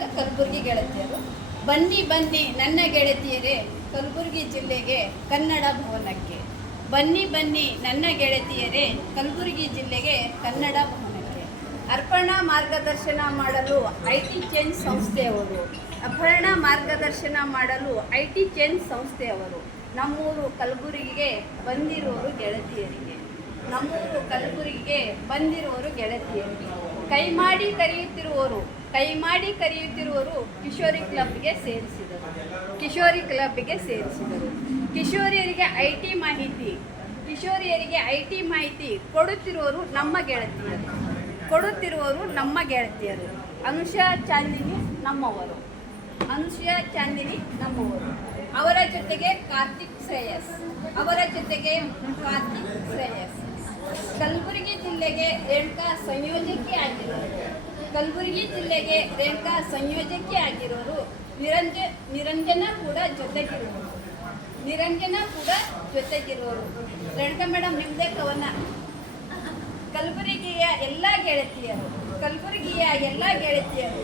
ಕಲಬುರಗಿ ಗೆಳತಿಯರು, ಬನ್ನಿ ಬನ್ನಿ ನನ್ನ ಗೆಳತಿಯರೇ ಕಲಬುರಗಿ ಜಿಲ್ಲೆಗೆ ಕನ್ನಡ ಭವನಕ್ಕೆ. ಬನ್ನಿ ಬನ್ನಿ ನನ್ನ ಗೆಳತಿಯರೇ ಕಲಬುರಗಿ ಜಿಲ್ಲೆಗೆ ಕನ್ನಡ ಭವನಕ್ಕೆ. ಅರ್ಪಣಾ ಮಾರ್ಗದರ್ಶನ ಮಾಡಲು IT ಚೇಂಜ್ ಸಂಸ್ಥೆಯವರು. ಅರ್ಪಣಾ ಮಾರ್ಗದರ್ಶನ ಮಾಡಲು IT ಚೇಂಜ್ ಸಂಸ್ಥೆಯವರು. ನಮ್ಮೂರು ಕಲಬುರಗಿಗೆ ಬಂದಿರೋರು ಗೆಳತಿಯರಿಗೆ. ನಮ್ಮೂರು ಕಲಬುರಗಿಗೆ ಬಂದಿರುವವರು ಗೆಳತಿಯರಿಗೆ. ಕೈ ಮಾಡಿ ಕರೆಯುತ್ತಿರುವವರು ಕಿಶೋರಿ ಕ್ಲಬ್ಗೆ ಸೇರಿಸಿದರು. ಕಿಶೋರಿಯರಿಗೆ IT ಮಾಹಿತಿ ಕೊಡುತ್ತಿರುವವರು ನಮ್ಮ ಗೆಳತಿಯರು. ಅನುಷಾ ಚಾಂದಿನಿ ನಮ್ಮವರು. ಅವರ ಜೊತೆಗೆ ಕಾರ್ತಿಕ್ ಶ್ರೇಯಸ್. ಕಲಬುರಗಿ ಜಿಲ್ಲೆಗೆ ರೇಣುಕಾ ಸಂಯೋಜಕಿ ಆಗಿರೋರು ನಿರಂಜನ ಕೂಡ ಜೊತೆಗಿರುವರು. ರೇಣುಕಾ ಮೇಡಮ್, ನಿಮ್ಮದೇ ಕವನ. ಕಲಬುರಗಿಯ ಎಲ್ಲ ಗೆಳತಿಯರು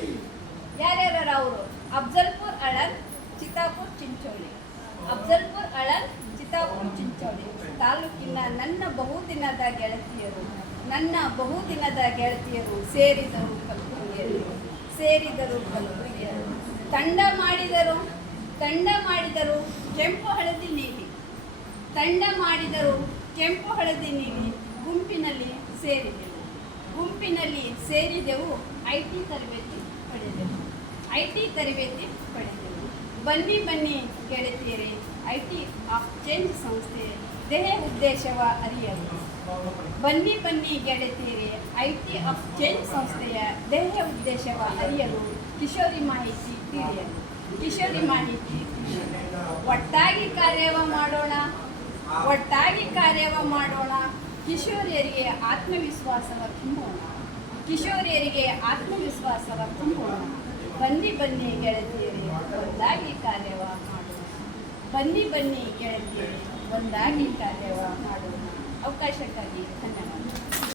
ಯಾರ್ಯಾರ ಅವರು? ಅಫ್ಜಲ್ಪುರ್ ಅಳನ್, ಚಿತ್ತಾಪುರ್, ಚಿಂಚೋಳಿ. ತಾಲೂಕಿನ ನನ್ನ ಬಹುದಿನದ ಗೆಳತಿಯರು ಸೇರಿದರು ಕಲಬುರಗಿಯರು. ತಂಡ ಮಾಡಿದರು ಕೆಂಪು ಹಳದಿ ನೀಲಿ. ಗುಂಪಿನಲ್ಲಿ ಸೇರಿದೆವು. IT ತರಬೇತಿ ಪಡೆದೆವು. ಬನ್ನಿ ಬನ್ನಿ ಗೆಳತಿಯರೇ, IT ಆಫ್ ಚೇಂಜ್ ಸಂಸ್ಥೆ ದೇಹ ಉದ್ದೇಶವ ಅರಿಯಲು. ಬನ್ನಿ ಬನ್ನಿ ಗೆಳತಿಯರೇ, IT ಆಫ್ ಚೇಂಜ್ ಸಂಸ್ಥೆಯ ದೇಹ ಉದ್ದೇಶವ ಅರಿಯಲು. ಕಿಶೋರಿ ಮಾಹಿತಿ ತಿಳಿಯಲು. ಒಟ್ಟಾಗಿ ಕಾರ್ಯವ ಮಾಡೋಣ. ಕಿಶೋರಿಯರಿಗೆ ಆತ್ಮವಿಶ್ವಾಸವ ತುಂಬೋಣ. ಬನ್ನಿ ಬನ್ನಿ ಗೆಳತಿಯರೇ, ಒಂದಾಗಿ ಕಾರ್ಯವ ಮಾಡೋಣ. ಅವಕಾಶಕ್ಕಾಗಿ ಧನ್ಯವಾದ.